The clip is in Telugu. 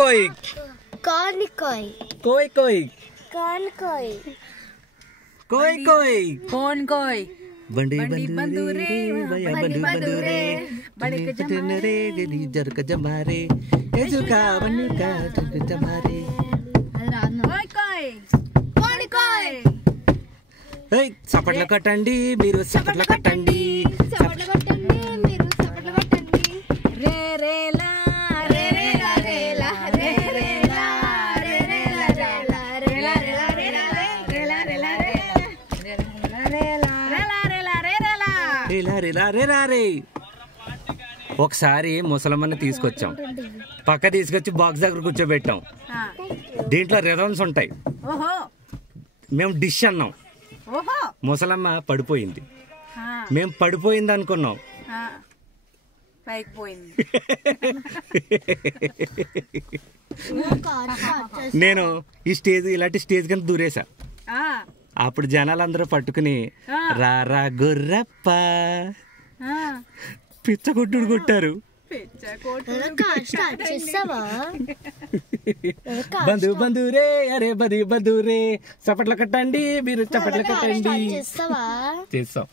कोई कौन कोई कोई कोई कौन कोई कोई कोई कौन कोई बंडी बंडी बंदूरे भैया बंडी बंदूरे बड़े के जमारे गली जर के जमारे ए जुका बन्नी का जर जमारे कोई कोई कौन कोई हे చప్పట్లు కొట్టండి మీరు చప్పట్లు కొట్టండి చప్పట్లు కొట్టండి మీరు చప్పట్లు కొట్టండి రే రే లా రే రే లా రే లా రే రే లా రే రే లా రే లా రే లా రే లా రే లా రే లా రే లా రే రే ఒకసారి ముసలమ్మని తీసుకొచ్చాం, పక్క తీసుకొచ్చి బాక్స్ దగ్గర కూర్చోబెట్టాం. దీంట్లో రిథమ్స్ ఉంటాయి. ఓహో మేము డిష్ అన్నాం, ఓహో ముసలమ్మ పడిపోయింది. మేము పడిపోయింది అనుకున్నాం, పైకి పోయింది. నేను ఈ స్టేజ్ ఇలాంటి స్టేజ్ కింద దూరేసా. అప్పుడు జనాలందరూ పట్టుకుని రా రా గుర్రప్ప పిచ్చ కొట్టుడు కొట్టారు. బంధు బంధురే అరే బది బంధురే చప్పట్లు కట్టండి మీరు చప్పట్లు కట్టండి. చేస్తాం